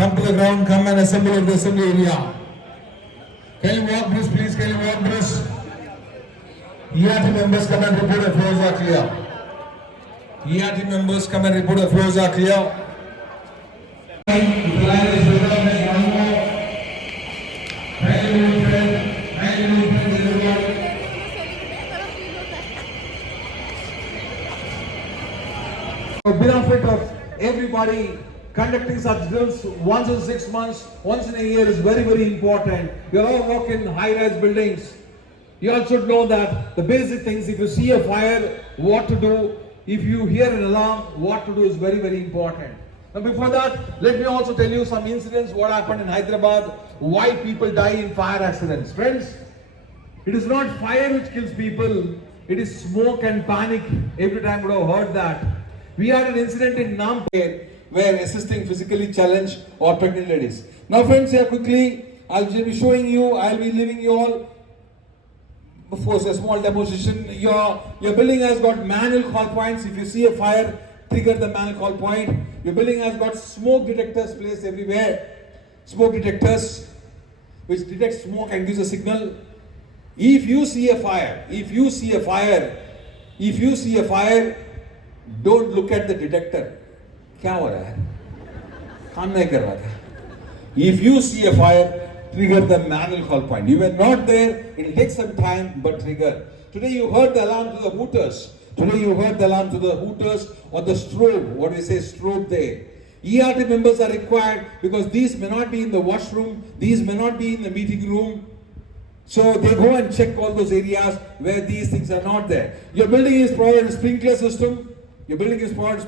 come to the ground, come and assemble at the assembly area. Can you walk, Bruce, please? Can you walk, Bruce? ERT members come and report the floors are clear. ERT members come and report the floors are clear. The line is reserved as one more. Thank you, friend. Thank you, friends, everyone. The benefit of everybody conducting such drills once in 6 months, once in a year is very, very important. You all work in high-rise buildings. You all should know that the basic things, if you see a fire, what to do. If you hear an alarm, what to do is very, very important. Now before that, let me also tell you some incidents, what happened in Hyderabad, why people die in fire accidents. Friends, it is not fire which kills people, it is smoke and panic. Every time you would have heard that. We had an incident in Nampur where assisting physically challenged or pregnant ladies. Now friends, here quickly, I'll be showing you, I'll be leaving you all. Of course, a small demonstration. Your building has got manual call points. If you see a fire, trigger the manual call point. Your building has got smoke detectors placed everywhere. Smoke detectors which detect smoke and gives a signal. If you see a fire, don't look at the detector. क्या हो रहा है? काम नहीं कर रहा था. If you see a fire, trigger the manual call point. You were not there, it will take some time, but trigger. Today you heard the alarm to the hooters. Or the strobe. What do we say? Strobe there. ERT members are required because these may not be in the washroom, these may not be in the meeting room. So they go and check all those areas where these things are not there. Your building is provided a sprinkler system. Your building is provided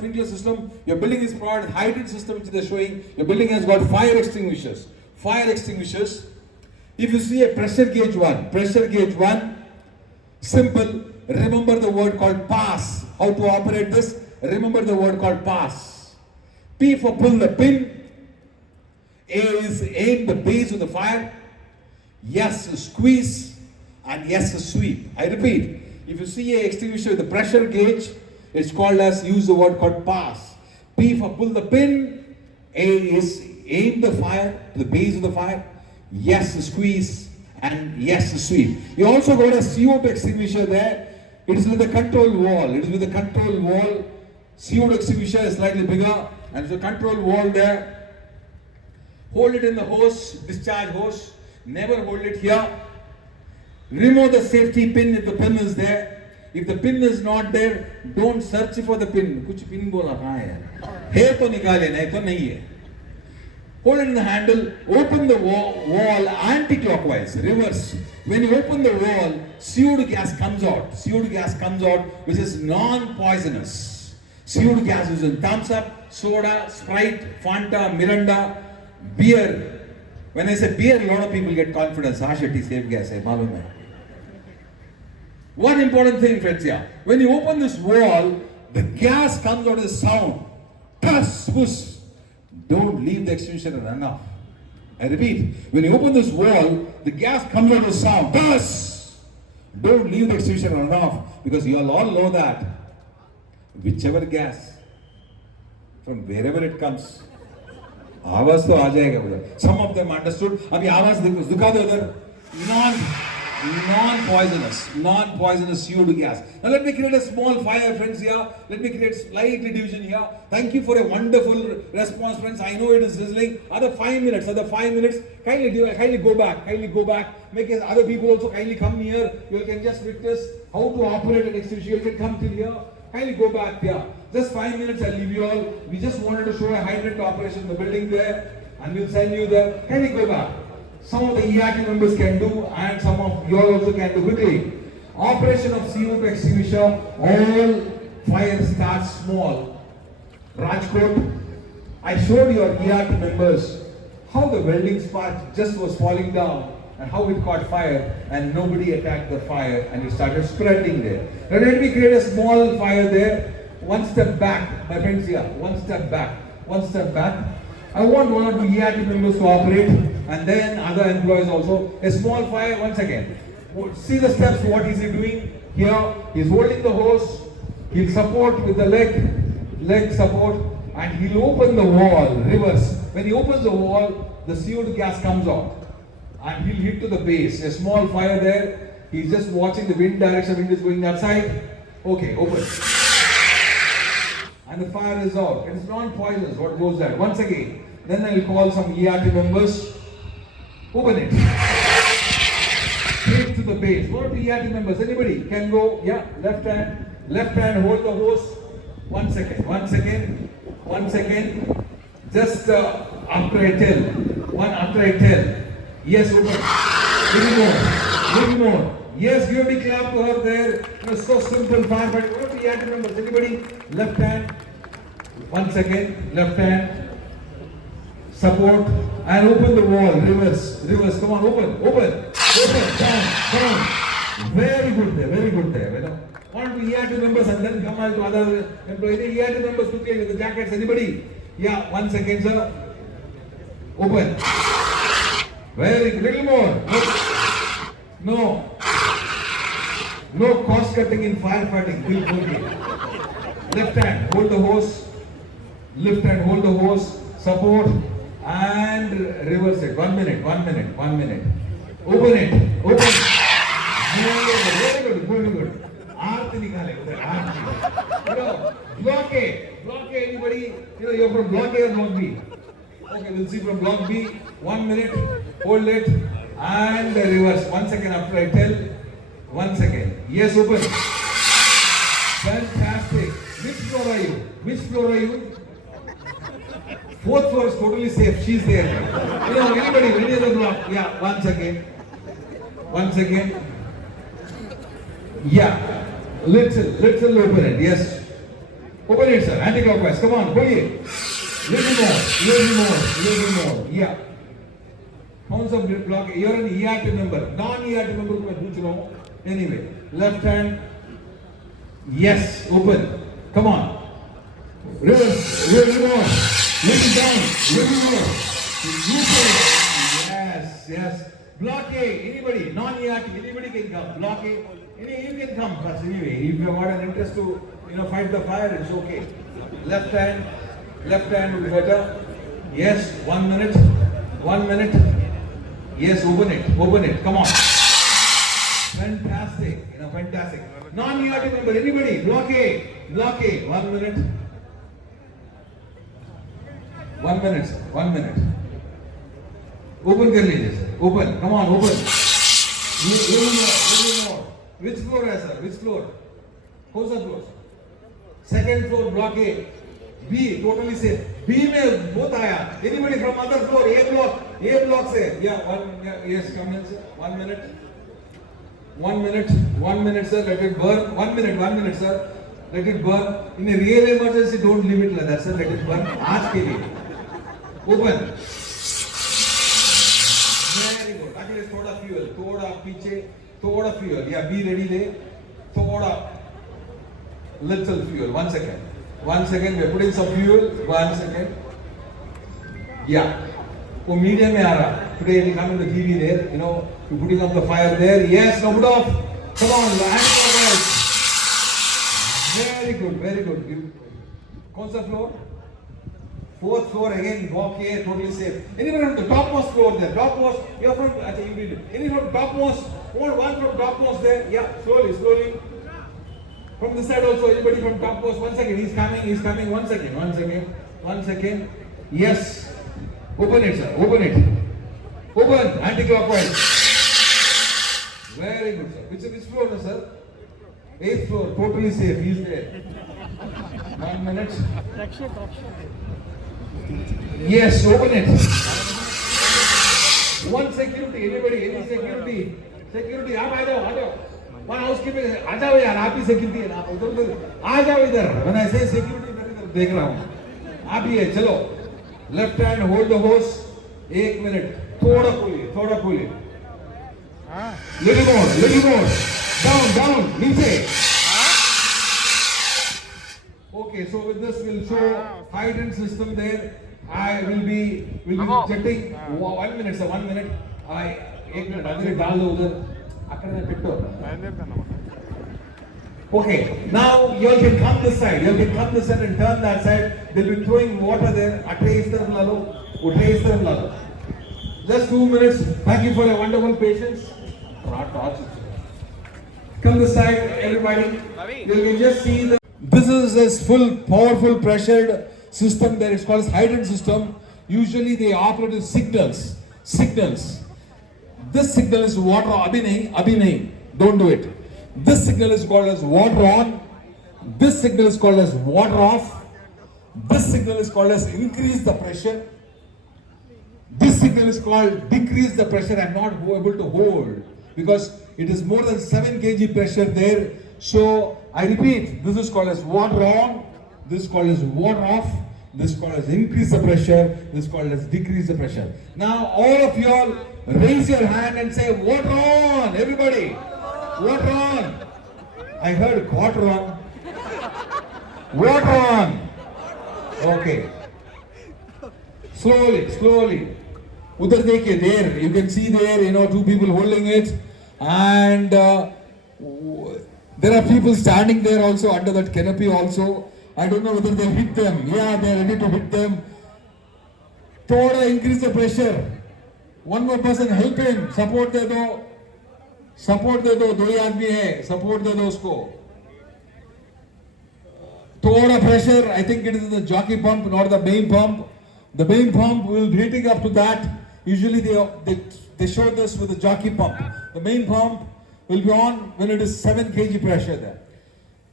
hydrant system which they are showing. Your building has got fire extinguishers. If you see a pressure gauge one, simple, remember the word called pass. How to operate this? Remember the word called pass. P for pull the pin. A is aim the base of the fire. S is squeeze. And S is sweep. I repeat, if you see a extinguisher with a pressure gauge, it's called as, use the word called pass. P for pull the pin. A is aim the fire to the base of the fire. Yes, squeeze. And yes, sweep. You also got a CO2 extinguisher there. It is with the control wall. CO2 extinguisher is slightly bigger. And there's a control wall there. Hold it in the hose, discharge hose. Never hold it here. Remove the safety pin if the pin is there. If the pin is not there, don't search for the pin. कुछ pin बोला कहाँ है तो निकाले, नहीं तो नहीं है. Hold it in the handle, open the wall anti-clockwise, reverse. When you open the wall, CO2 gas comes out, which is non-poisonous. CO2 gas is in thumbs up, soda, Sprite, Fanta, Miranda, beer. When I say beer, a lot of people get confidence. Shetty safe gas hai, मालूम है. One important thing, friends, here. When you open this wall, the gas comes out with a sound. Tuss, push. Don't leave the extinguisher and run off. I repeat, when you open this wall, the gas comes out with a sound. Tuss. Don't leave the extinguisher and run off, because you all know that whichever gas, from wherever it comes, आवाज तो आ जाएगा उधर. Some of them understood. अभी आवाज दिखा दो उधर. Non-poisonous CO2 gas. Now let me create a small fire, friends, here. Let me create slightly division here. Thank you for a wonderful response, friends. I know it is sizzling. Other 5 minutes. Kindly go back. Make other people also kindly come here. You can just witness how to operate an extinguisher. You can come till here. Kindly go back here. Just 5 minutes, I'll leave you all. We just wanted to show a hydrant operation in the building there, and we'll send you there. Kindly go back. Some of the ERT members can do, and some of you all also can do quickly. Operation of CO2 extinguisher. All fire starts small. Rajkot, I showed your ERT members how the welding spark just was falling down and how it caught fire, and nobody attacked the fire, and it started spreading there. Now let me create a small fire there. One step back, my friends here. One step back. I want one or two ERT members to operate, and then other employees also. A small fire once again. See the steps, what is he doing? Here, he's holding the hose. He'll support with the leg support. and he'll open the wall, reverse. When he opens the wall, the CO2 gas comes out and he'll hit to the base. A small fire there. He's just watching the wind direction. Wind is going that side. Okay, open. And the fire is out. It is non-poisonous. What goes there? Once again. Then I'll call some ERT members. Open it. Straight to the base. What are the ERT members? Anybody can go? Yeah, left hand. Left hand, hold the hose. 1 second. 1 second. 1 second. Just after I tell. One after I tell. Yes, open. Little more. Little more. Yes, give a big clap to her there. It was so simple, firefighting. What are the ERT members? Anybody? Left hand. 1 second. Left hand. Support. And open the wall. Reverse. Reverse. Come on, open. Open. Open. Down. Down. Very good there. Very good there. You know. One to ERT members and then come out to other employees. Any ERT members quickly with the jackets. Anybody? Yeah. 1 second, sir. Open. Very good. Little more. No. No cost cutting in firefighting. Left hand, hold the hose. Left hand, hold the hose. Support and reverse it. 1 minute, 1 minute, 1 minute. Open it. Open. Very good, very good. Aarti nikhale. You know, block A. Block A, anybody? You know, you're from block A or block B? Okay, we'll see from block B. 1 minute. Hold it and reverse. 1 second after I tell. 1 second. Yes, open. Fantastic. Which floor are you? Which floor are you? 4th floor is totally safe. She's there. You know, anybody, any other block? Yeah, 1 second. 1 second. Yeah. Little open it. Yes. Open it, sir. Anti-clockwise. Come on, pull it. Little more. Yeah. Pounds of block. You're an ERT member. Non-ERT member को मैं पूछ रहा हूँ. Anyway, left hand. Yes, open. Come on. Reverse. Little more. Little down. Little more. Yes. Block A. Anybody? Non-ERT. Anybody can come. Block A. You can come first. Anyway, if you have got an interest to, fight the fire, it's okay. Left hand. Left hand will be better. Yes. 1 minute. 1 minute. Yes, open it. Come on. Fantastic. Fantastic. Non-ERT member, anybody? Block A. 1 minute. 1 minute, sir. 1 minute. Open कर लीजिए sir. Open. Come on, open. Little more. Which floor है sir? Which floor? कौन सा floor? Second floor, block A. B, totally safe. B में बहुत आया. Anybody from other floor? A block से. Yes, come in sir. 1 minute. 1 minute. 1 minute sir. Let it burn. 1 minute sir. Let it burn. In a real emergency, don't leave it like that sir. Let it burn. आज के लिए. Open. Very good. Actually, थोड़ा fuel. थोड़ा पीछे. थोड़ा fuel. Yeah, be ready ले. थोड़ा. Little fuel. 1 second. 1 second. We're putting some fuel. 1 second. Yeah. वो medium में आ रहा. Today we come in the TV there. You're putting up the fire there. Yes. Now put off. Come on. Hand forward. Very good. कौन सा floor? 4th floor again. Block A. Totally safe. Anyone from the topmost floor there? Topmost. You're from. I think you did it. Anyone from topmost? One from topmost there. Yeah. Slowly. From this side also, anybody from topmost? 1 second, he's coming. 1 second. Yes. Open it, sir. Open. Anti-clockwise. Very good, sir. Which floor, sir? 8th floor. Totally safe. He's there. 1 minute. Yes, open it. One security. Anybody? Any security? Security. आप आ जाओ. One housekeeping. आ जाओ यार. आप ही security है ना. आप उधर आ जाओ इधर. When I say security, मैं इधर देख रहा हूँ. आप ही है. चलो. Left hand, hold the hose. 1 minute. थोड़ा खोलिए. Little more. Down. नीचे. Okay, so with this we'll show hydrant system there. I will be jetting. 1 minute, sir. 1 minute. 1 minute. अंदर डाल दो उधर. अక్కడ मैं पिट्टो. Okay, now you can come this side. You can come this side and turn that side. They'll be throwing water there. Just 2 minutes. Thank you for your wonderful patience. Come this side, everybody. You can just see the. This is a full, powerful pressured system there. It's called as hydrant system. Usually they operate with signals. This signal is water Abhinay. Don't do it. This signal is called as water on. This signal is called as water off. This signal is called as increase the pressure. This signal is called decrease the pressure. I'm not able to hold because it is more than 7 kg pressure there. So I repeat, this is called as water on. This is called as water off. This is called as increase the pressure. This is called as decrease the pressure. Now all of you all raise your hand and say water on. Everybody, water on. I heard quarter on. Water on. Okay. Slowly. Udhar dekhiye there. You can see there, 2 people holding it, and there are people standing there also under that canopy also. I don't know whether they'll hit them. Yeah, they're ready to hit them. Thoda increase the pressure. One more person help him. Support दे दो. 2 ही आदमी है. Support दे दो उसको. Thoda pressure. I think it is the jockey pump, not the main pump. The main pump will be heating up to that. Usually they show this with the jockey pump. The main pump will be on when it is 7 kg pressure there.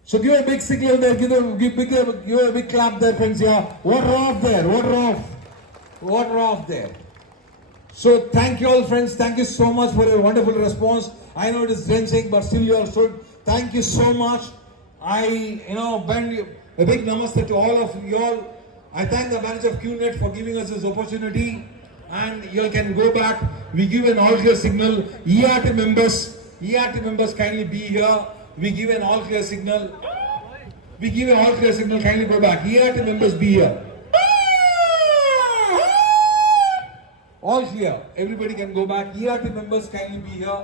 So give a big signal there, give a big clap there, friends. Yeah, water off there, water off there. So thank you all, friends. Thank you so much for your wonderful response. I know it is drenching, but still you all stood. Thank you so much. I bend a big namaste to all of you all. I thank the manager of QNet for giving us this opportunity, and you all can go back. We give an all clear signal. ERT members kindly be here. We give an all clear signal. Kindly go back. ERT members be here. All clear. Everybody can go back. ERT members kindly be here.